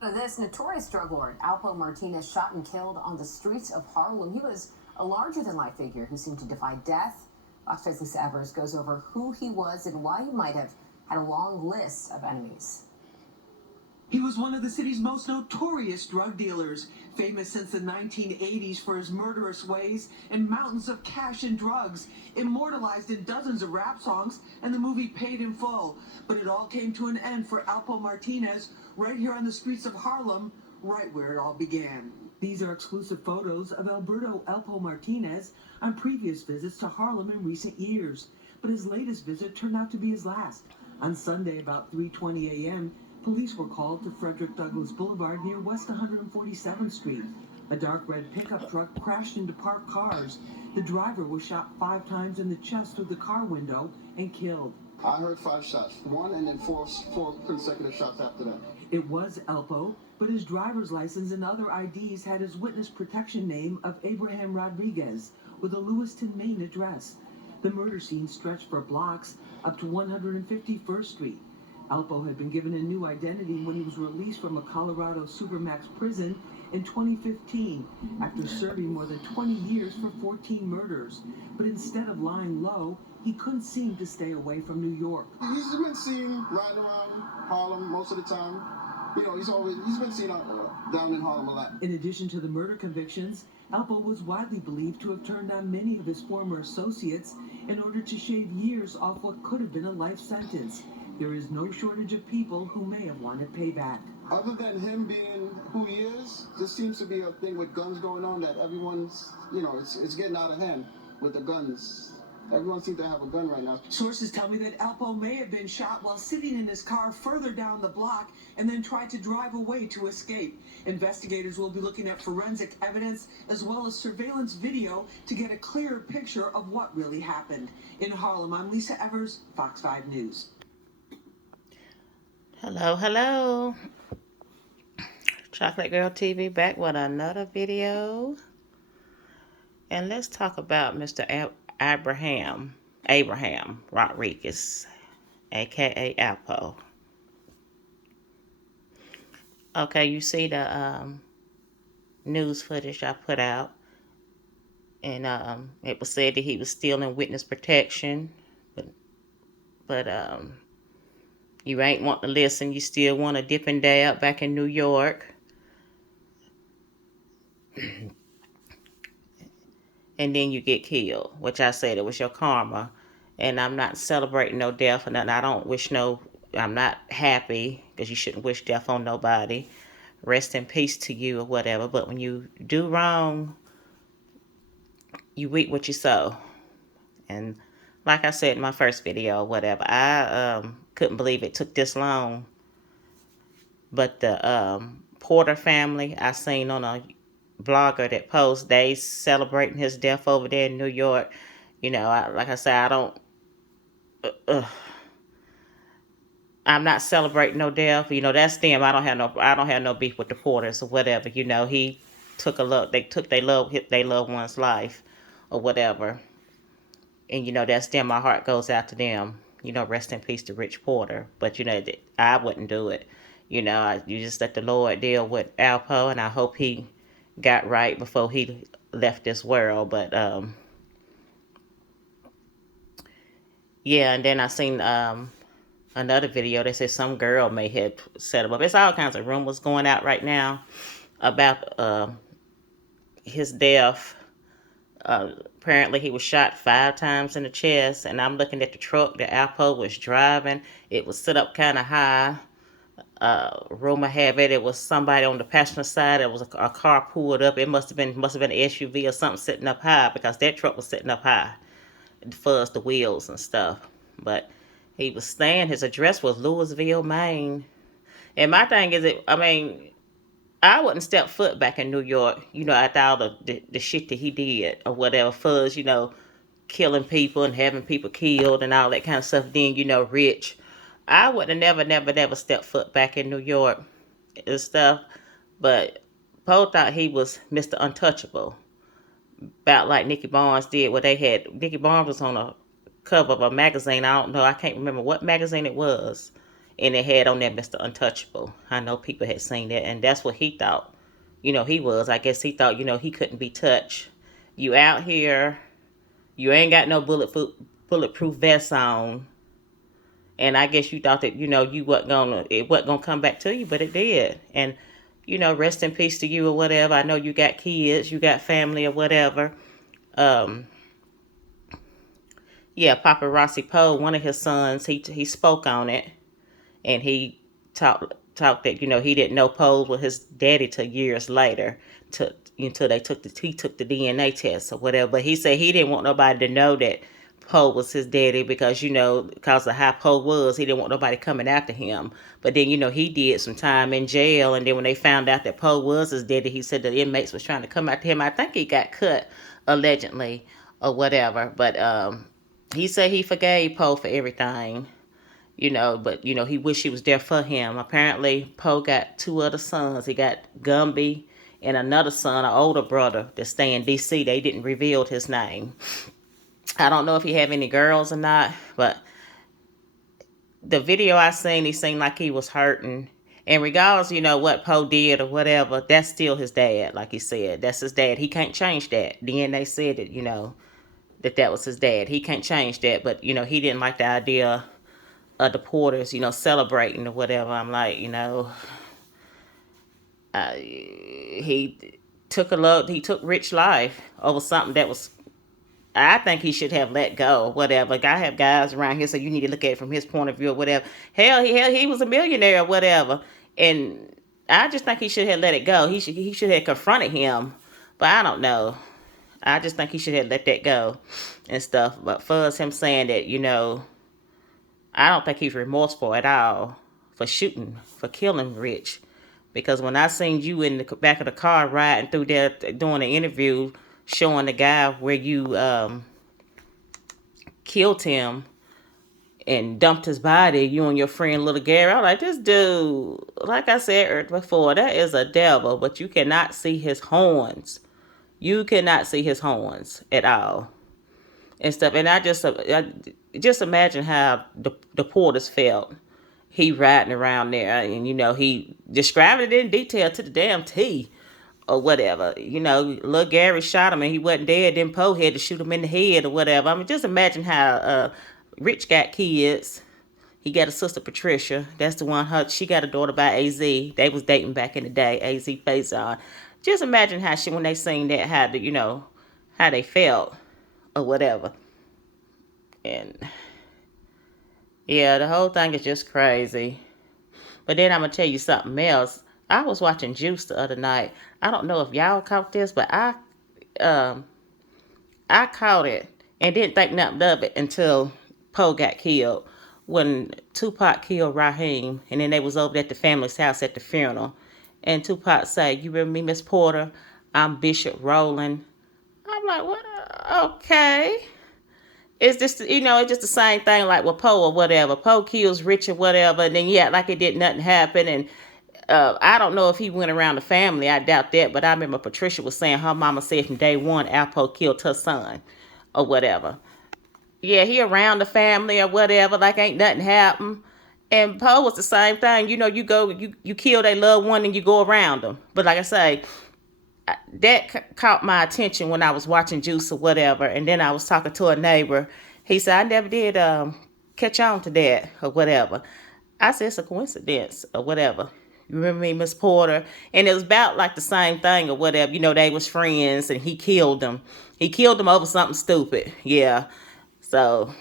This notorious drug lord, Alpo Martinez, shot and killed on the streets of Harlem. He was a larger-than-life figure who seemed to defy death. Fox 5's Lisa Evers goes over who he was and why he might have had a long list of enemies. He was one of the city's most notorious drug dealers, famous since the 1980s for his murderous ways and mountains of cash and drugs, immortalized in dozens of rap songs and the movie Paid in Full. But it all came to an end for Alpo Martinez right here on the streets of Harlem, right where it all began. These are exclusive photos of Alpo Martinez on previous visits to Harlem in recent years. But his latest visit turned out to be his last. On Sunday, about 3:20 a.m., police were called to Frederick Douglass Boulevard near West 147th Street. A dark red pickup truck crashed into parked cars. The driver was shot 5 times in the chest through the car window and killed. I heard 5 shots, one and then four consecutive shots after that. It was Alpo, but his driver's license and other IDs had his witness protection name of Abraham Rodriguez with a Lewiston, Maine address. The murder scene stretched for blocks up to 151st Street. Alpo had been given a new identity when he was released from a Colorado Supermax prison in 2015 after serving more than 20 years for 14 murders. But instead of lying low, he couldn't seem to stay away from New York. He's been seen riding around Harlem most of the time. You know, he's been seen down in Harlem a lot. In addition to the murder convictions, Alpo was widely believed to have turned on many of his former associates in order to shave years off what could have been a life sentence. There is no shortage of people who may have wanted payback. Other than him being who he is, there seems to be a thing with guns going on that everyone's, it's getting out of hand with the guns. Everyone seems to have a gun right now. Sources tell me that Alpo may have been shot while sitting in his car further down the block and then tried to drive away to escape. Investigators will be looking at forensic evidence as well as surveillance video to get a clearer picture of what really happened. In Harlem, I'm Lisa Evers, Fox 5 News. Hello. Chocolate Girl TV back with another video. And let's talk about Mr. Abraham Rodriguez, aka Alpo. Okay, you see the news footage I put out. And it was said that he was still in witness protection. But you ain't want to listen. You still want to dip and dab back in New York. And then you get killed, which I said it was your karma. And I'm not celebrating no death or nothing. I'm not happy, because you shouldn't wish death on nobody. Rest in peace to you or whatever. But when you do wrong, you reap what you sow. And like I said in my first video or whatever, I couldn't believe it took this long. But the Porter family, I seen on a blogger that posts, they celebrating his death over there in New York. You know, like I said, I don't... I'm not celebrating no death. You know, that's them. I don't have no beef with the Porters or whatever. You know, they took their loved one's life or whatever. And, you know, that's them. My heart goes out to them. You know, rest in peace to Rich Porter. But, you know, I wouldn't do it. You know, you just let the Lord deal with Alpo, and I hope he got right before he left this world. But, yeah, and then I seen another video that said some girl may have set him up. It's all kinds of rumors going out right now about his death. Apparently he was shot 5 times in the chest, and I'm looking at the truck that Alpo was driving. It was set up kind of high. Rumor have it was somebody on the passenger side. It was a car pulled up. It must have been an SUV or something sitting up high, because that truck was sitting up high. It fuzzed the wheels and stuff. But he was staying. His address was Louisville, Maine. And my thing is, I wouldn't step foot back in New York, you know, after all the shit that he did or whatever, fuzz, you know, killing people and having people killed and all that kind of stuff. Then, you know, Rich. I would have never stepped foot back in New York and stuff. But Poe thought he was Mr. Untouchable. About like Nicky Barnes did, where Nicky Barnes was on a cover of a magazine. I don't know, I can't remember what magazine it was. and it had on there Mr. Untouchable. I know people had seen that, and that's what he thought, he was. I guess he thought, he couldn't be touched. You out here, you ain't got no bulletproof vest on, and I guess you thought that, it wasn't gonna come back to you, but it did. And, rest in peace to you or whatever. I know you got kids, you got family or whatever. Yeah, Paparazzi Poe, one of his sons, he spoke on it, and he talked that he didn't know Poe was his daddy till years later, until he took the DNA test or whatever. But he said he didn't want nobody to know that Poe was his daddy because because of how Poe was, he didn't want nobody coming after him. But then he did some time in jail, and then when they found out that Poe was his daddy, he said the inmates was trying to come after him. I think he got cut allegedly or whatever, but he said he forgave Poe for everything. But he wished he was there for him. Apparently, Poe got 2 other sons. He got Gumby and another son, an older brother that stay in D.C. They didn't reveal his name. I don't know if he have any girls or not, but the video I seen, he seemed like he was hurting. And regardless, what Poe did or whatever, that's still his dad, like he said. That's his dad. He can't change that. DNA said it, that was his dad. He can't change that. But, he didn't like the idea of the Porters, celebrating or whatever. I'm like, he took rich life over something that was, I think he should have let go or whatever. Like, I have guys around here say you need to look at it from his point of view or whatever. Hell, he was a millionaire or whatever. And I just think he should have let it go. He should have confronted him. But I don't know. I just think he should have let that go and stuff. But for us, him saying that, I don't think he's remorseful at all for killing Rich. Because when I seen you in the back of the car riding through there doing an interview showing the guy where you killed him and dumped his body, you and your friend little Gary, I was like, this dude, like I said before, that is a devil, but you cannot see his horns. You cannot see his horns at all. And stuff. And I just imagine how the Porters felt. He riding around there, and he described it in detail to the damn T, or whatever. Little Gary shot him and he wasn't dead. Then Poe had to shoot him in the head or whatever. I mean, just imagine how Rich got kids. He got a sister, Patricia. That's the one. She got a daughter by AZ. They was dating back in the day. AZ Faison. Just imagine how when they seen that, how they felt or whatever. And yeah, the whole thing is just crazy. But then I'm gonna tell you something else. I was watching Juice the other night. I don't know if y'all caught this, but I caught it and didn't think nothing of it until Poe got killed. When Tupac killed Raheem, and then they was over at the family's house at the funeral, and Tupac said, "You remember me, Miss Porter? I'm Bishop Rowland." I'm like, what? Okay. It's just, it's just the same thing like with Poe or whatever. Poe kills Rich or whatever, and then like it did nothing happen. And I don't know if he went around the family. I doubt that. But I remember Patricia was saying her mama said from day one, Alpo killed her son or whatever. Yeah, he around the family or whatever, like ain't nothing happened. And Poe was the same thing. You kill their loved one and you go around them. But like I say, that caught my attention when I was watching Juice or whatever. And then I was talking to a neighbor. He said, I never did catch on to that or whatever. I said, it's a coincidence or whatever. You remember me, Miss Porter? And it was about like the same thing or whatever. They was friends and he killed them. He killed them over something stupid. Yeah. So,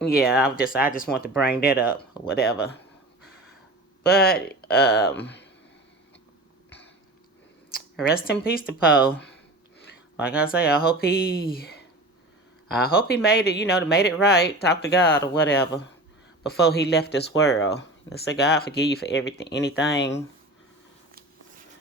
yeah, I just want to bring that up or whatever. But, rest in peace to Poe. Like I say, I hope he made it, made it right, talk to God or whatever, before he left this world. Let's say, God forgive you for anything.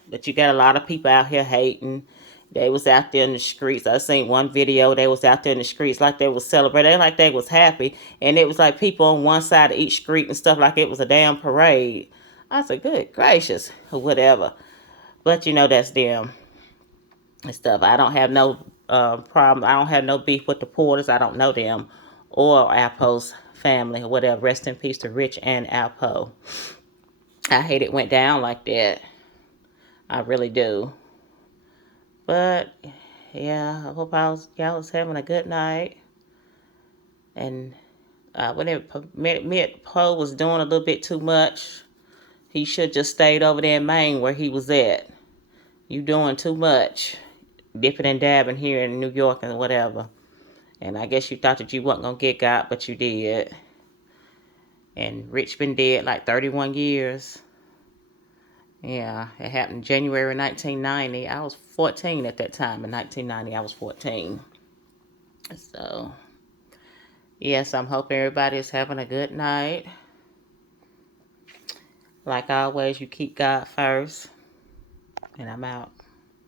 But you got a lot of people out here hating. They was out there in the streets. I seen one video, they was out there in the streets like they was celebrating, like they was happy. And it was like people on one side of each street and stuff like it was a damn parade. I said, good gracious, or whatever. But that's them and stuff. I don't have no problem. I don't have no beef with the Porters. I don't know them or Alpo's family or whatever. Rest in peace to Rich and Alpo. I hate it went down like that. I really do. But yeah, I hope y'all was having a good night. And whenever Poe was doing a little bit too much, he should just stayed over there in Maine where he was at. You doing too much, dipping and dabbing here in New York and whatever. And I guess you thought that you wasn't gonna get got, but you did. And Rich been dead like 31 years. Yeah, it happened January 1990. I was 14 at that time. In 1990, I was 14. So, yes, I'm hoping everybody's having a good night. Like always, you keep God first. And I'm out.